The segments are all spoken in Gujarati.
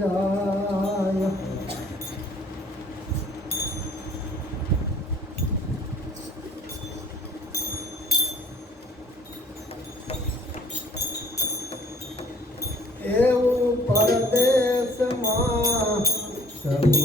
જાય. એવું પરદેશમાં સબુ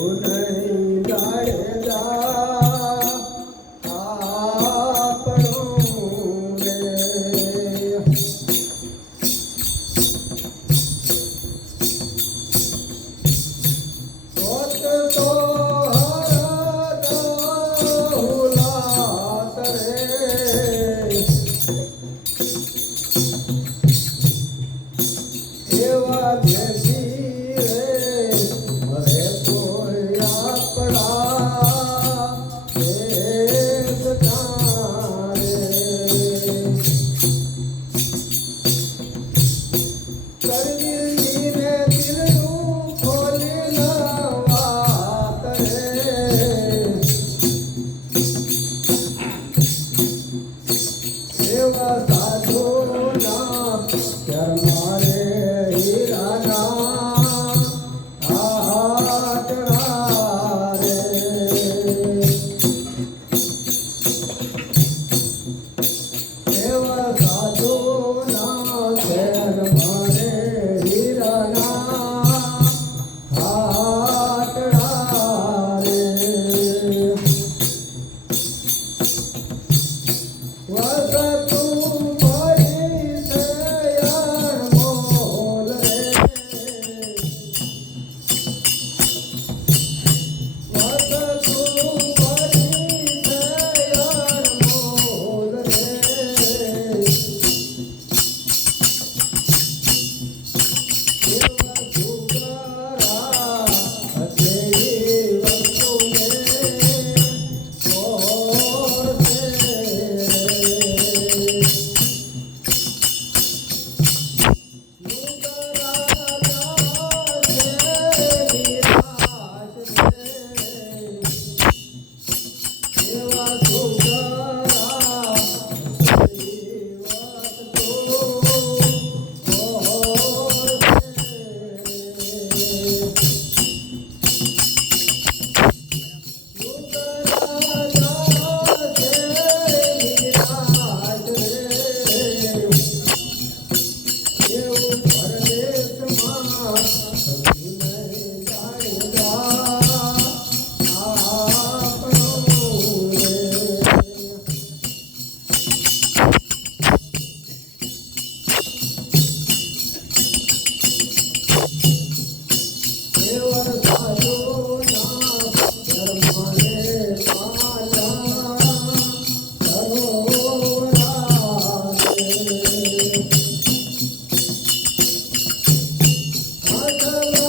Gracias. azul. Thank you.